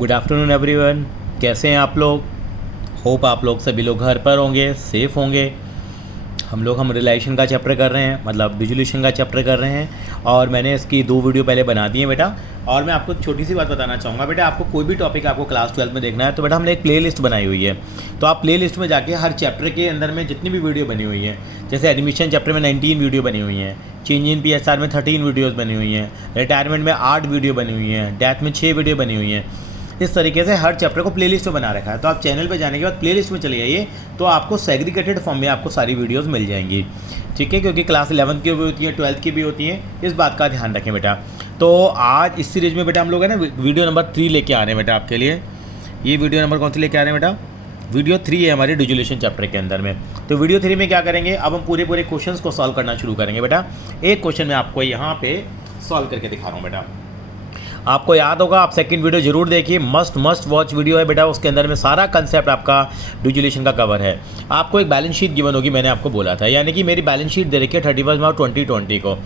Good afternoon everyone. कैसे हैं आप लोग? होप आप लोग सभी लोग घर पर होंगे, सेफ़ होंगे। हम रिलेशन का चैप्टर कर रहे हैं, मतलब डिसोल्यूशन का चैप्टर कर रहे हैं और मैंने इसकी 2 वीडियो पहले बना दी हैं बेटा। और मैं आपको छोटी सी बात बताना चाहूँगा बेटा, आपको कोई भी टॉपिक आपको क्लास 12 में देखना है तो बेटा हमने एक प्लेलिस्ट बनाई हुई है। तो आप प्लेलिस्ट में जाके हर चैप्टर के अंदर में जितनी भी वीडियो बनी हुई हैं, जैसे एडमिशन चैप्टर में 19 वीडियो बनी हुई हैं, चेंज इन PSR में 13 वीडियोज़ बनी हुई हैं, रिटायरमेंट में 8 वीडियो बनी हुई हैं, डेथ में 6 वीडियो बनी हुई हैं। इस तरीके से हर चैप्टर को प्लेलिस्ट में बना रखा है। तो आप चैनल पे जाने के बाद प्लेलिस्ट में चले जाइए तो आपको सेग्रीगेटेड फॉर्म में आपको सारी वीडियोस मिल जाएंगी, ठीक है? क्योंकि क्लास 11 की भी होती है, 12th की भी होती है, इस बात का ध्यान रखें बेटा। तो आज इस सीरीज में बेटा हम लोग है ना वीडियो नंबर 3 लेके आ रहे हैं बेटा आपके लिए। ये वीडियो नंबर कौन सी लेके आ रहे हैं बेटा? वीडियो 3 है हमारी डिसोल्यूशन चैप्टर के अंदर में। तो वीडियो 3 में क्या करेंगे, अब हम पूरे क्वेश्चंस को सॉल्व करना शुरू करेंगे बेटा। एक क्वेश्चन मैं आपको यहाँ पे सॉल्व करके दिखा रहा हूँ बेटा। आपको याद होगा, आप सेकंड वीडियो जरूर देखिए, मस्ट वॉच वीडियो है बेटा। उसके अंदर में सारा कंसेप्ट आपका डिसोल्यूशन का कवर है। आपको एक बैलेंस शीट गिवन होगी, मैंने आपको बोला था, यानी कि मेरी बैलेंस शीट दे रखी है 31 मार्च 2020 को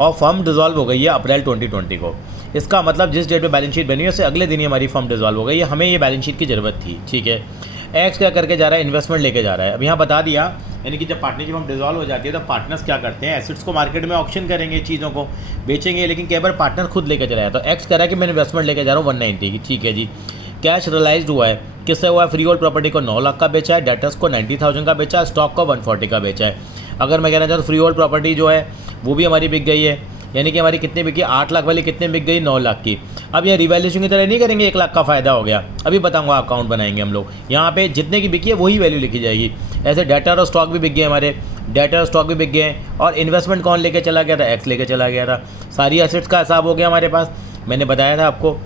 और फर्म डिसॉल्व हो गई है अप्रैल 2020 को। इसका मतलब जिस डेट पे बैलेंस शीट बनी है उससे अगले दिन ही हमारी फर्म डिसॉल्व हो गई है। हमें ये बैलेंस शीट की ज़रूरत थी, ठीक है? एक्स क्या करके जा रहा है, इन्वेस्टमेंट लेके जा रहा है। अब यहाँ बता दिया, यानी कि जब पार्टनरशिप हम डिसॉल्व हो जाती है तो पार्टनर्स क्या करते हैं, एसेट्स को मार्केट में ऑक्शन करेंगे, चीज़ों को बेचेंगे, लेकिन कई बार पार्टनर खुद लेके चला जाता है। तो एक्स कह रहा है कि मैं इन्वेस्टमेंट लेके जा रहा हूँ 190 की, ठीक है जी। कैश रियलाइज्ड हुआ है, किससे हुआ है? फ्री होल्ड प्रॉपर्टी को 9 लाख का बेचा है, डेटर्स को 90,000 का बेचा है, स्टॉक को 140 का बेचा है। अगर मैं कहना चाहूँ तो फ्री होल्ड प्रॉपर्टी जो है वो भी हमारी बिक गई है, यानी कि हमारी कितनी बिकी? 8 लाख वाली कितने बिक गई? 9 लाख की। अब यह रिवैल्यूएशन की तरह नहीं करेंगे 1 लाख का फ़ायदा हो गया, अभी बताऊंगा अकाउंट बनाएंगे हम लोग। यहाँ पे जितने की बिकी है वही वैल्यू लिखी जाएगी। ऐसे डेटर और स्टॉक भी बिक गए हमारे, डेटर और स्टॉक भी बिक गए हैं। और इन्वेस्टमेंट कौन लेके चला गया था? एक्स लेके चला गया था। सारी एसेट्स का हिसाब हो गया हमारे पास, मैंने बताया था आपको।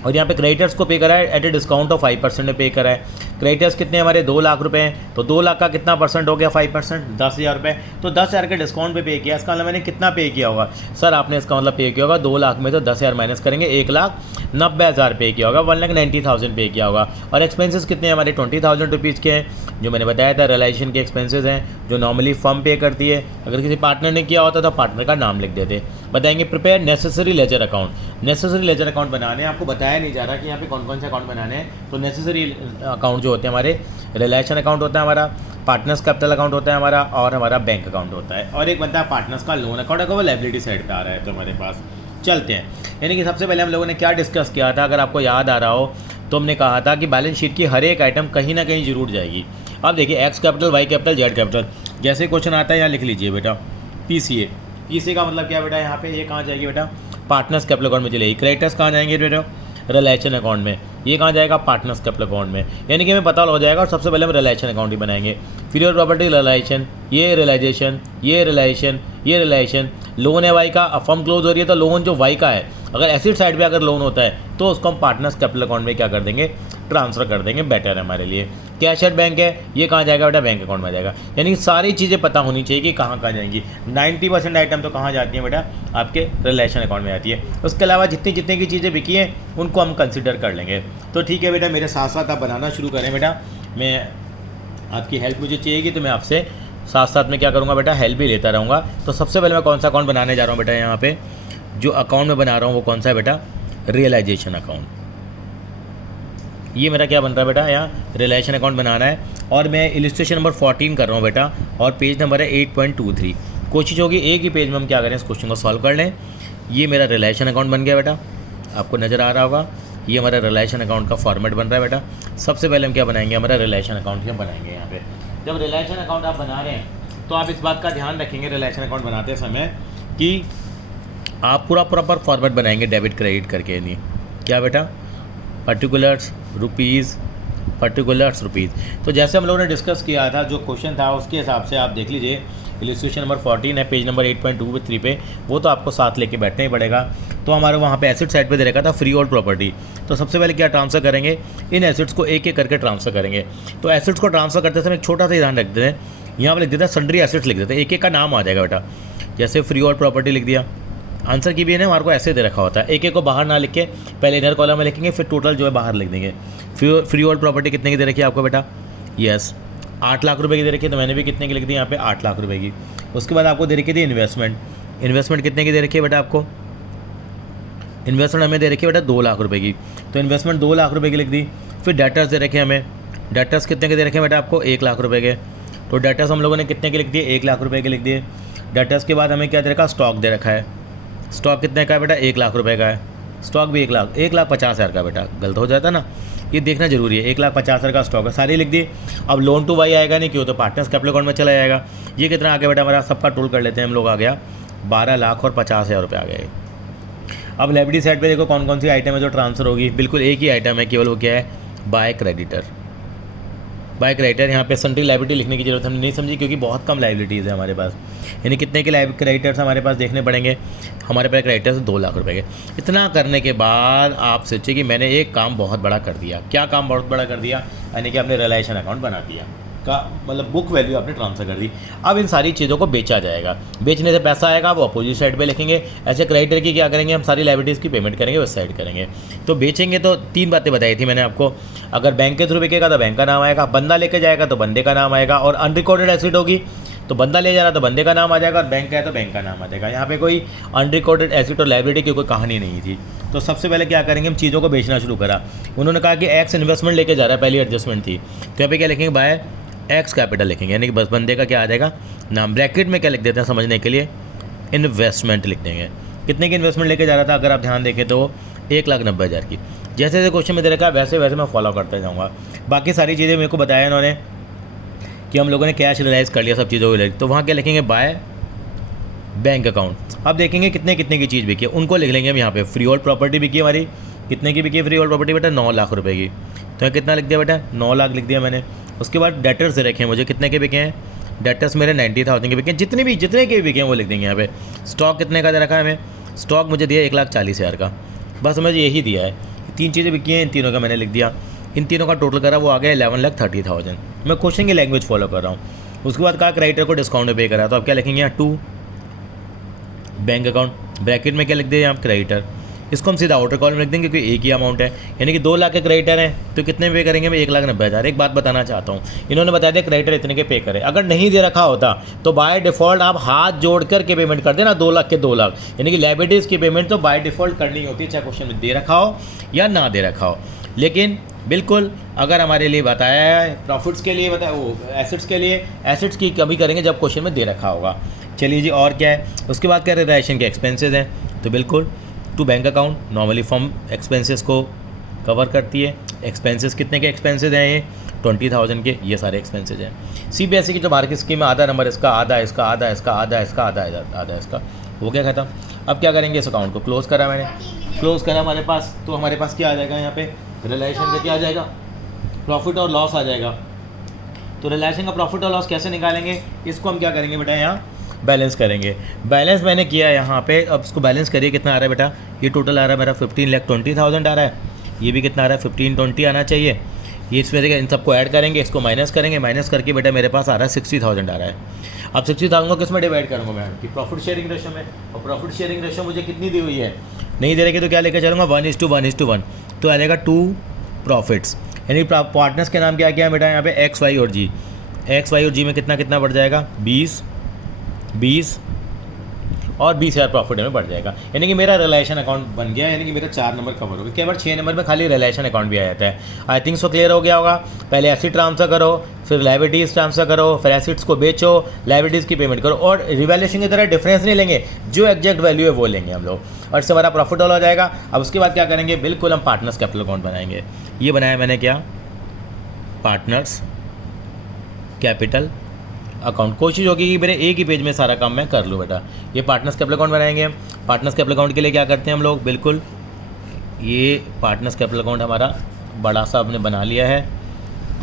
और यहाँ पे क्रेडिटर्स को पे करा है एट ए डिस्काउंट ऑफ 5% में पे करा है। क्रेडिटर्स कितने हमारे? 2 लाख रुपए हैं, तो 2 लाख का कितना परसेंट हो गया? 5%, 10,000 रुपये। तो 10,000 के डिस्काउंट पे किया। इसका मतलब मैंने कितना पे किया होगा सर? आपने इसका मतलब पे किया होगा 2 लाख में तो 10,000 माइनस करेंगे, 1,90,000 पे किया होगा, 1,90,000 पे किया होगा। और एक्सपेंसेस कितने हमारे? 20,000 रुपीज़ के हैं, जो मैंने बताया था रिलेशन के एक्सपेंसेस हैं, जो नॉर्मली फर्म पे करती है। अगर किसी पार्टनर ने किया होता तो पार्टनर का नाम लिख देते। बताएंगे prepare necessary ledger account. Necessary ledger account बनाने आपको बताया नहीं जा रहा कि यहाँ पे कौन कौन से अकाउंट बनाने हैं। तो नेसेसरी अकाउंट जो होते हैं हमारे, रिलेशन अकाउंट होता है हमारा, पार्टनर्स कैपिटल अकाउंट होता है हमारा, और हमारा बैंक अकाउंट होता है। और एक बनता है पार्टनर्स का लोन अकाउंट, अगर वो लायबिलिटी साइड पे आ रहा है तो हमारे पास। चलते हैं, यानी कि सबसे पहले हम लोगों ने क्या डिस्कस किया था, अगर आपको याद आ रहा हो तो हमने कहा था कि बैलेंस शीट की हर एक आइटम कहीं ना कहीं जरूर जाएगी। अब देखिए, X capital, Y capital, Z capital, जैसे क्वेश्चन आता है यहाँ लिख लीजिए बेटा PCA। PCA का मतलब क्या बेटा? यहाँ पे ये कहाँ जाएगी बेटा? पार्टनर्स कैपिटल अकाउंट में चलेगी। क्रेडिटर्स कहाँ जाएंगे बेटा? रिलेशन अकाउंट में। ये कहाँ जाएगा? पार्टनर्स कैपिटल अकाउंट में। यानी कि हमें पता हो जाएगा। और सबसे पहले हम रिलेशन अकाउंट ही बनाएंगे। फ्री होल्ड प्रॉपर्टी रिलेशन, ये रियलाइजेशन, ये रिलेशन, ये रिलेशन। लोन है वाई का, फर्म क्लोज हो रही है तो लोन जो वाई का है, अगर एसिड साइड पे अगर लोन होता है तो उसको हम पार्टनर्स कैपिटल अकाउंट में क्या कर देंगे? ट्रांसफ़र कर देंगे, बेटर है हमारे लिए। कैश एट बैंक है, ये कहाँ जाएगा बेटा? बैंक अकाउंट में जाएगा। यानी कि सारी चीज़ें पता होनी चाहिए कि कहाँ कहाँ जाएंगी। 90% आइटम तो कहाँ जाती हैं बेटा? आपके रिलेशन अकाउंट में आती है। उसके अलावा जितनी जितनी की चीज़ें बिकी हैं उनको हम कंसिडर कर लेंगे। तो ठीक है बेटा, मेरे साथ साथ आप बनाना शुरू करें बेटा। मैं आपकी हेल्प मुझे चाहिएगी तो मैं आपसे साथ साथ में क्या करूँगा बेटा? हेल्प भी लेता रहूँगा। तो सबसे पहले मैं कौन सा अकाउंट बनाने जा रहा हूँ बेटा? यहाँ पे जो अकाउंट में बना रहा हूँ वो कौन सा है बेटा? Realisation account. ये मेरा क्या बन रहा है बेटा? यहाँ रिलेशन अकाउंट बनाना है। और मैं इलस्ट्रेशन नंबर 14 कर रहा हूँ बेटा, और पेज नंबर है 8.23। कोशिश होगी एक ही पेज में हम क्या करें, इस क्वेश्चन को सॉल्व कर लें। ये मेरा रिलेशन अकाउंट बन गया बेटा, आपको नज़र आ रहा होगा। ये हमारा रिलेशन अकाउंट का फॉर्मेट बन रहा है बेटा। सबसे पहले हम क्या बनाएंगे? हमारा रिलेशन अकाउंट ही हम बनाएंगे। यहाँ पे जब रिलेशन अकाउंट आप बना रहे हैं तो आप इस बात का ध्यान रखेंगे रिलेशन अकाउंट बनाते समय कि आप पूरा प्रॉपर फॉर्मेट बनाएंगे डेबिट क्रेडिट करके। नहीं क्या बेटा? Particulars rupees, particulars rupees. तो जैसे हम लोगों ने डिस्कस किया था, जो क्वेश्चन था उसके हिसाब से आप देख लीजिए। इलस्ट्रेशन नंबर 14 है, पेज नंबर 8.23 पे, वो तो आपको साथ लेके बैठना ही पड़ेगा। तो हमारे वहाँ पे एसेट साइड पे दे रखा था फ्री होल्ड प्रॉपर्टी। तो सबसे पहले क्या ट्रांसफ़र करेंगे? इन एसेट्स को एक एक करके ट्रांसफ़र करेंगे। तो एसेट्स को ट्रांसफ़र करते समय एक छोटा सा ध्यान रख देते हैं, यहाँ पर लिख देते हैं सन्ड्री एसेट्स लिख देते हैं, एक एक का नाम आ जाएगा बेटा। जैसे फ्री होल्ड प्रॉपर्टी लिख दिया, आंसर की भी है हमारे को ऐसे दे रखा होता है, एक एक को बाहर ना लिख के पहले इनर कॉलम में लिखेंगे, फिर टोटल जो है बाहर लिख देंगे। फ्री होल्ड प्रॉपर्टी कितने की दे रखी है आपको बेटा? यस, 8 लाख रुपए की दे रखी है, तो मैंने भी कितने की लिख दी यहाँ पे? 8 लाख रुपए की। उसके बाद आपको दे रखी थी इन्वेस्टमेंट। इन्वेस्टमेंट कितने की दे रखी है बेटा आपको? इन्वेस्टमेंट हमें दे रखी है बेटा 2 लाख रुपए की, तो इन्वेस्टमेंट 2 लाख रुपए की लिख दी। फिर डेटर्स दे रखे हमें, डेटर्स कितने के दे रखे हैं बेटा आपको 1 लाख रुपए के, तो डेटर्स हम लोगों ने कितने के लिख दिए 1 लाख रुपए के लिख दिए। डेटर्स के बाद हमें क्या दे रखा, स्टॉक दे रखा है, स्टॉक कितने का है बेटा 1 लाख रुपए का है, स्टॉक भी 1,50,000 का बेटा, गलत हो जाता ना, ये देखना जरूरी है। 1,50,000 का स्टॉक है, सारी लिख दी। अब लोन टू वाई आएगा नहीं, क्यों, तो पार्टनर्स कैपिटल अकाउंट में चला जाएगा। ये कितना आ गया बेटा हमारा, सबका टोल कर लेते हैं हम लोग, आ गया 12,50,000 रुपये आ गए। अब लायबिलिटी साइड पे देखो कौन कौन सी आइटम है जो ट्रांसफर होगी, बिल्कुल एक ही आइटम है, केवल वो क्या है, बाय क्रेडिटर। बाय क्रेडिटर, यहाँ पे सन्ट्री लायबिलिटी लिखने की जरूरत हमने नहीं समझी, क्योंकि बहुत कम लायबिलिटीज़ है हमारे पास, यानी कितने के क्रेडिटर्स हमारे पास देखने पड़ेंगे, हमारे पास क्रेडिटर्स 2 लाख रुपए के। इतना करने के बाद आप सोचिए कि मैंने एक काम बहुत बड़ा कर दिया। क्या काम बहुत बड़ा कर दिया, यानी कि आपने रिलायशन अकाउंट बना दिया का मतलब बुक वैल्यू आपने ट्रांसफर कर दी। अब इन सारी चीज़ों को बेचा जाएगा, बेचने से पैसा आएगा, वो अपोजिट साइड पे लिखेंगे। ऐसे क्रेडिटर की क्या करेंगे, हम सारी लायबिलिटीज़ की पेमेंट करेंगे, उस साइड करेंगे। तो बेचेंगे तो 3 बातें बताई थी मैंने आपको, अगर बैंक के थ्रू बिकेगा तो बैंक का नाम आएगा, बंदा लेके जाएगा तो बंदे का नाम आएगा, और अनरिकॉर्डेड एसेट होगी तो बंदा ले जा रहा तो बंदे का नाम आ जाएगा, और बैंक का है तो बैंक का नाम आ जाएगा। यहाँ पे कोई अनरिकॉर्डेड एसेट और लायबिलिटी की कोई कहानी नहीं थी। तो सबसे पहले क्या करेंगे, हम चीज़ों को बेचना शुरू करा। उन्होंने कहा कि एक्स इन्वेस्टमेंट लेके जा रहा है, पहली एडजस्टमेंट थी, तो यहाँ पे क्या लिखेंगे, बाय एक्स कैपिटल लिखेंगे, यानी कि बस बंदे का क्या आ जाएगा नाम। ब्रैकेट में क्या लिख देते हैं समझने के लिए, इन्वेस्टमेंट लिख देंगे। कितने की इन्वेस्टमेंट लेके जा रहा था, अगर आप ध्यान देखें तो 1,90,000 की। जैसे जैसे क्वेश्चन में दे रखा है वैसे वैसे मैं फॉलो करते जाऊँगा। बाकी सारी चीज़ें मेरे को बताया इन्होंने कि हम लोगों ने कैश रियलाइज़ कर लिया सब चीज़ों को, तो वहाँ क्या लिखेंगे, बाय बैंक अकाउंट। अब देखेंगे कितने कितने की चीज़ बिकी है, उनको लिख लेंगे हम यहाँ पे। फ्री होल्ड प्रॉपर्टी बिकी हमारी, कितने की बिकी है फ्री होल्ड प्रॉपर्टी बेटा, 9 लाख रुपए की, तो यहाँ कितना लिख दिया बेटा 9 लाख लिख दिया मैंने। उसके बाद डेटर्स दे रखे हैं मुझे, कितने के बिके हैं, डेटर्स मेरे 90,000 के बिके हैं, जितने के भी बिके हैं वो लिख देंगे यहाँ पे। स्टॉक कितने का दे रखा है हमें, स्टॉक मुझे दिया 1,40,000 का, बस मुझे यही दिया है। 3 चीज़ें बिकी हैं, इन तीनों का मैंने लिख दिया, इन तीनों का टोटल करा वो आ गया 11,30,000। मैं क्वेश्चन की लैंग्वेज फॉलो कर रहा हूँ। उसके बाद कहा क्रेडिटर को डिस्काउंट में पे करा, तो अब क्या लिखेंगे यहाँ 2 बैंक अकाउंट, ब्रैकेट में क्या लिख दिए यहाँ क्रेडिटर। इसको हम सीधा आउटर कॉलम में लिख देंगे क्योंकि एक ही अमाउंट है, यानी कि 2 लाख के क्रेडिटर हैं तो कितने पे करेंगे, मैं 1,90,000। एक बात बताना चाहता हूँ, इन्होंने बता दिया क्रेडिटर इतने के पे करें, अगर नहीं दे रखा होता तो बाय डिफ़ॉल्ट आप हाथ जोड़ करके पेमेंट कर देना 2 लाख के 2 लाख, यानी कि लायबिलिटीज़ की पेमेंट तो बाय डिफ़ॉल्ट करनी होती है, चाहे क्वेश्चन में दे रखा हो या ना दे रखा हो। लेकिन बिल्कुल अगर हमारे लिए बताया है प्रॉफिट्स के लिए बताया, वो एसेट्स के लिए, एसेट्स की कभी करेंगे जब क्वेश्चन में दे रखा होगा। चलिए जी, और क्या है, उसके बाद क्या रिलेशन के एक्सपेंसेस हैं, तो बिल्कुल to bank account normally form expenses को कवर करती है। एक्सपेंसेस कितने के एक्सपेंसेस हैं, ये 20,000 के, ये सारे एक्सपेंसेस हैं। सीबीएसई की जो मार्केट स्कीम है, आधा नंबर इसका, आधा इसका, आधा इसका, आधा इसका, आधा इसका, हो गया खत्म। अब क्या करेंगे, इस अकाउंट को क्लोज करा मैंने, क्लोज करा हमारे पास, तो हमारे पास क्या आ जाएगा यहाँ पे, रिलेशन का क्या आ जाएगा, प्रॉफिट और लॉस आ जाएगा। तो रिलेशन का प्रॉफिट और लॉस कैसे निकालेंगे, इसको हम क्या करेंगे बेटा, यहाँ बैलेंस करेंगे। बैलेंस मैंने किया यहाँ पे, अब इसको बैलेंस करिए, कितना आ रहा है बेटा, ये टोटल आ रहा है मेरा 15,20,000 आ रहा है, ये भी कितना आ रहा है 1520 आना चाहिए। ये इसमें देखिए इन सबको ऐड करेंगे, इसको माइनस करेंगे, माइनस करके बेटा मेरे पास आ रहा है 60,000 आ रहा है। अब 60,000 को किस में डिवाइड करूँगा मैं, कि प्रॉफिट शेयरिंग रेशो में, और प्रॉफिट शेयरिंग रेशो मुझे कितनी दी हुई है, नहीं दे रही तो क्या लेकर चलूँगा 1:1, तो आ जाएगा 2 प्रॉफिट्स, यानी पार्टनर्स के नाम क्या क्या है बेटा यहाँ पे, एक्स वाई और जी। एक्स वाई और जी में कितना कितना बढ़ जाएगा, 20 और 20,000 प्रॉफिट में बढ़ जाएगा, यानी कि मेरा रिलेशन अकाउंट बन गया, यानी कि मेरा 4 नंबर कवर हो गया। कई बार 6 नंबर में खाली रिलेशन अकाउंट भी आ जाता है। आई थिंक सो क्लियर हो गया होगा। पहले एसेट ट्रांसफर करो, फिर लायबिलिटीज़ ट्रांसफर करो, फिर एसेट्स को बेचो, लायबिलिटीज़ की पेमेंट करो, और रिवैल्यूएशन की तरह डिफरेंस नहीं लेंगे, जो एग्जैक्ट वैल्यू है वो लेंगे हम लोग, और इससे हमारा प्रॉफिट हो जाएगा। अब उसके बाद क्या करेंगे, बिल्कुल हम पार्टनर्स कैपिटल अकाउंट बनाएंगे। ये बनाया मैंने क्या, पार्टनर्स कैपिटल अकाउंट। कोशिश होगी कि मेरे एक ही पेज में सारा काम मैं कर लूँ बेटा। ये पार्टनर्स कैपिटल अकाउंट बनाएंगे हम। पार्टनर्स कैपिटल अकाउंट के लिए क्या करते हैं हम लोग, बिल्कुल ये पार्टनर्स कैपिटल अकाउंट हमारा बड़ा सा हमने बना लिया है।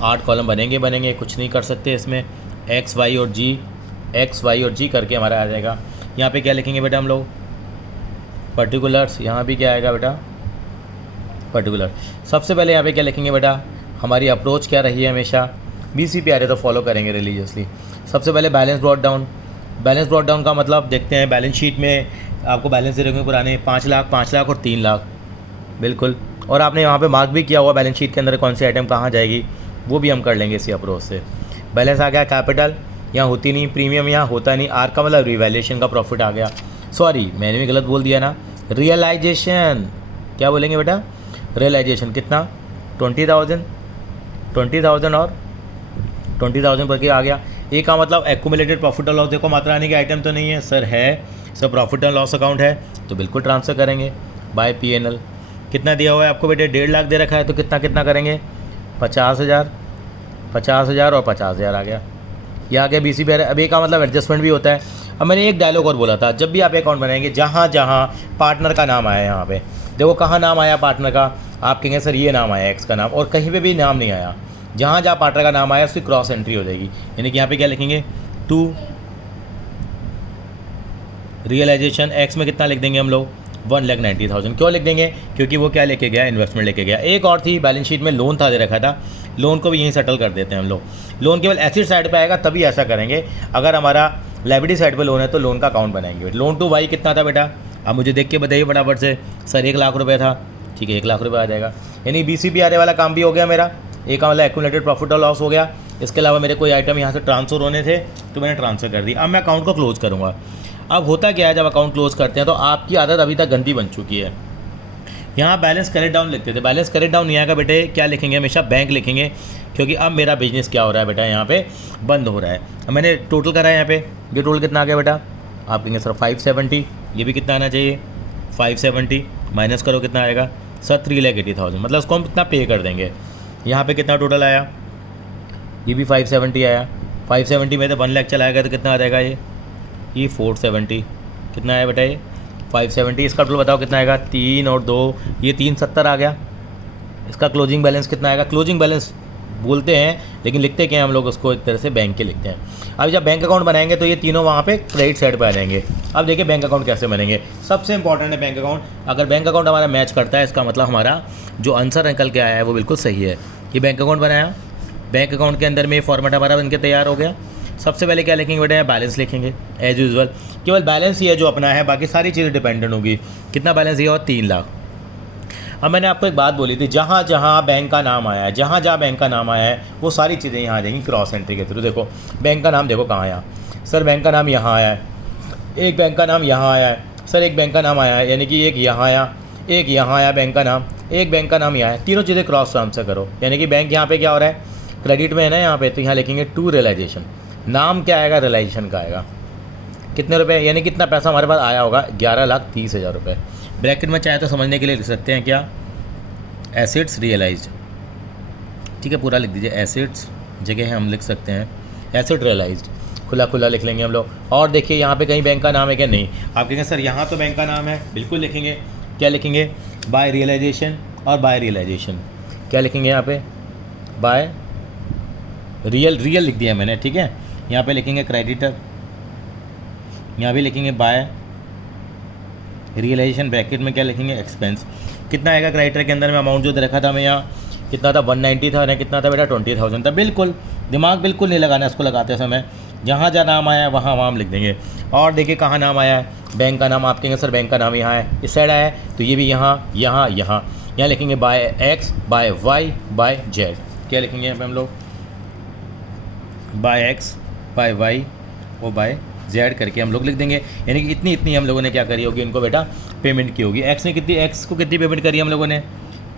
8 कॉलम बनेंगे, कुछ नहीं कर सकते इसमें। एक्स वाई और जी करके हमारा आ जाएगा। यहाँ पे क्या लिखेंगे बेटा हम लोग, पर्टिकुलर्स। यहाँ भी क्या आएगा बेटा, पर्टिकुलर। सबसे पहले यहाँ पे क्या लिखेंगे बेटा, हमारी अप्रोच क्या रही है हमेशा, BCP आ रहे तो फॉलो करेंगे रिलीजियसली। सबसे पहले balance brought down. Balance brought down का मतलब देखते हैं, बैलेंस शीट में आपको बैलेंस दे रखे पुराने 5 लाख और 3 लाख, बिल्कुल। और आपने यहाँ पे मार्क भी किया हुआ बैलेंस शीट के अंदर कौन सी आइटम कहाँ जाएगी, वो भी हम कर लेंगे इसी अप्रोच से। बैलेंस आ गया, कैपिटल यहाँ होती नहीं, प्रीमियम यहाँ होता नहीं, आर का मतलब रिवैल्यूएशन का प्रॉफिट आ गया। सॉरी मैंने भी गलत बोल दिया ना, रियलाइजेशन क्या बोलेंगे बेटा, रियलाइजेशन कितना 20,000 और 20,000 पर के आ गया। ए का मतलब एक्यूमुलेटेड प्रॉफिट और लॉस, देखो मात्रा आने की आइटम तो नहीं है सर, है sir profit and loss account है तो बिल्कुल ट्रांसफ़र करेंगे बाय P&L। कितना दिया हुआ है आपको बेटे, 1.5 लाख दे रखा है तो कितना करेंगे 50,000 और 50,000 आ गया, ये आ गया BCP। अब ए का मतलब एडजस्टमेंट भी होता है। अब मैंने एक डायलॉग और बोला था, जब भी आप अकाउंट बनाएंगे जहाँ जहाँ पार्टनर का नाम आया, यहाँ पे देखो कहाँ नाम आया पार्टनर का, आप कहेंगे सर ये नाम आया एक्स का नाम, और कहीं पे भी नाम नहीं आया, जहाँ जहाँ पार्टनर का नाम आया उसकी क्रॉस एंट्री हो जाएगी। यानी कि यहाँ पे क्या लिखेंगे, टू रियलाइजेशन एक्स में कितना लिख देंगे हम लोग 1,90,000। क्यों लिख देंगे, क्योंकि वो क्या लेके गया, इन्वेस्टमेंट लेके गया। एक और थी बैलेंस शीट में लोन था दे रखा था, लोन को भी यहीं सेटल कर देते हैं हम लोग। लोन केवल एसेट साइड पे आएगा तभी ऐसा करेंगे, अगर हमारा लायबिलिटी साइड पे लोन है तो लोन का अकाउंट बनाएंगे। लोन टू वाई कितना था बेटा, अब मुझे देख के बताइए फटाफट से। सर 1 लाख रुपये था, ठीक है 1 लाख रुपये आ जाएगा। यानी BCP आने वाला काम भी हो गया मेरा, एक का मतलब एक्यूमुलेटेड प्रॉफिट और लॉस हो गया। इसके अलावा मेरे कोई आइटम यहाँ से ट्रांसफ़र होने थे तो मैंने ट्रांसफ़र कर दी। अब मैं अकाउंट को क्लोज़ करूँगा। अब होता क्या है, जब अकाउंट क्लोज़ करते हैं तो आपकी आदत अभी तक गंदी बन चुकी है। यहाँ बैलेंस करेक्ट डाउन लिखते थे, बैलेंस करेक्ट डाउन नहीं आएगा बेटे, क्या लिखेंगे हमेशा बैंक लिखेंगे, क्योंकि अब मेरा बिजनेस क्या हो रहा है बेटा, यहाँ पे बंद हो रहा है। अब मैंने टोटल करा है यहाँ पे, ये टोटल कितना आ गया बेटा, आप कहेंगे सर 570, ये भी कितना आना चाहिए 570, माइनस करो कितना आएगा सर 3,80,000, मतलब उसको हम कितना पे कर देंगे। यहाँ पे कितना टोटल आया, ये भी 570 आया, 570 में तो 1 लाख चला गया तो कितना आ जाएगा ये 470, कितना आया बेटा ये 570। इसका टोटल बताओ कितना आएगा, 3 और 2 ये 370 आ गया। इसका क्लोजिंग बैलेंस कितना आएगा, क्लोजिंग बैलेंस बोलते हैं लेकिन लिखते क्या हैं हम लोग उसको एक तरह से बैंक के लिखते हैं। अब जब बैंक अकाउंट बनाएंगे तो ये तीनों वहाँ पे क्रेडिट साइड पे आ जाएंगे। अब देखिए बैंक अकाउंट कैसे बनेंगे, सबसे इंपॉर्टेंट है बैंक अकाउंट। अगर बैंक अकाउंट हमारा मैच करता है इसका मतलब हमारा जो आंसर निकल के आया है वो बिल्कुल सही है। ये बैंक अकाउंट बनाया, बैंक अकाउंट के अंदर में फॉर्मेट हमारा बनके तैयार हो गया। सबसे पहले क्या लिखेंगे बेटा, बैलेंस लिखेंगे एज यूजुअल, केवल बैलेंस ही है जो अपना है, बाकी सारी चीज़ें डिपेंडेंट होगी। कितना बैलेंस ये और 3 लाख। अब मैंने आपको एक बात बोली थी, जहाँ जहाँ बैंक का नाम आया है, जहाँ जहाँ बैंक का नाम आया है वो सारी चीज़ें यहाँ आ जाएंगी क्रॉस एंट्री के थ्रू। देखो बैंक का नाम देखो कहाँ आया, सर बैंक का नाम यहाँ आया है, एक बैंक का नाम यहाँ आया है, सर एक बैंक का नाम आया है, यानी कि एक यहाँ आया, एक यहाँ आया बैंक का नाम, एक बैंक का नाम यहाँ है, तीनों चीज़ें क्रॉस टर्म से करो। यानी कि बैंक यहाँ पे क्या हो रहा है, क्रेडिट में है ना यहाँ पे, तो यहाँ लिखेंगे टू रियलाइजेशन। नाम क्या आएगा, रियलाइजेशन का आएगा। कितने रुपए, यानी कितना पैसा हमारे पास आया होगा 11,30,000 रुपये। ब्रैकेट में चाहे तो समझने के लिए लिख सकते हैं क्या, एसेट्स रियलाइज्ड, ठीक है पूरा लिख दीजिए, एसेट्स जगह हम लिख सकते हैं एसेट रियलाइज्ड, खुला खुला लिख लेंगे हम लोग। और देखिए यहाँ पे कहीं बैंक का नाम है क्या, नहीं। आप कहेंगे सर यहाँ तो बैंक का नाम है, बिल्कुल लिखेंगे। क्या लिखेंगे, बाय रियलाइजेशन और बाय रियलाइजेशन। क्या लिखेंगे यहाँ पे, बाय रियल लिख दिया मैंने, ठीक है। यहाँ पे लिखेंगे क्रेडिटर, यहाँ भी लिखेंगे बाय रियलाइजेशन, ब्रैकेट में क्या लिखेंगे एक्सपेंस। कितना आएगा क्रेडिटर के अंदर में, अमाउंट जो दे रखा था मैं यहाँ कितना था 190 था, ना कितना था बेटा 20,000 था। बिल्कुल दिमाग बिल्कुल नहीं लगाना इसको लगाते समय, जहाँ जहाँ नाम आया है वहाँ हम लिख देंगे। और देखिए कहाँ नाम आया है, बैंक का नाम, आप कहेंगे सर बैंक का नाम यहाँ है, इस साइड आया है तो ये भी यहाँ यहाँ यहाँ यहाँ लिखेंगे by X, by Y, by Z. क्या लिखेंगे यहाँ पे हम लोग, बाय एक्स, बाय वाई और बाय जेड करके हम लोग लिख देंगे। यानी कि इतनी हम लोगों ने क्या करी होगी, इनको बेटा पेमेंट की होगी। एक्स को कितनी पेमेंट करी हम लोगों ने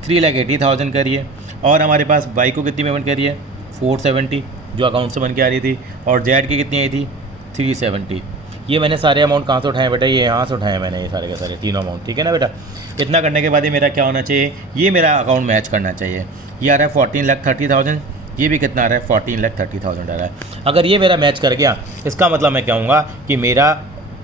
3,80,000 करी है, और हमारे पास वाई को कितनी पेमेंट करी है 470 जो अकाउंट से बन के आ रही थी, और जेड की कितनी आई थी 370। ये मैंने सारे अमाउंट कहाँ से उठाए बेटा, ये यहाँ से उठाए मैंने, ये सारे के सारे तीनों अमाउंट, ठीक है ना बेटा। इतना करने के बाद ये मेरा क्या होना चाहिए, ये मेरा अकाउंट मैच करना चाहिए। ये आ रहा है 14,30,000, ये भी कितना आ रहा है 14,30,000 आ रहा है। अगर ये मेरा मैच कर गया इसका मतलब मैं कहूँगा कि मेरा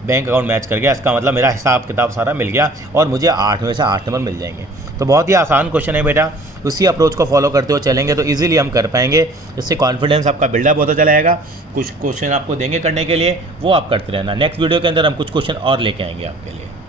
बैंक अकाउंट मैच कर गया, इसका मतलब मेरा हिसाब किताब सारा मिल गया और मुझे 8 में से 8 नंबर मिल जाएंगे। तो बहुत ही आसान क्वेश्चन है बेटा, उसी अप्रोच को फॉलो करते हुए चलेंगे तो इजीली हम कर पाएंगे। इससे कॉन्फिडेंस आपका बिल्डअप होता चला जाएगा। कुछ क्वेश्चन आपको देंगे करने के लिए, वो आप करते रहना। नेक्स्ट वीडियो के अंदर हम कुछ क्वेश्चन और लेके आएंगे आपके लिए।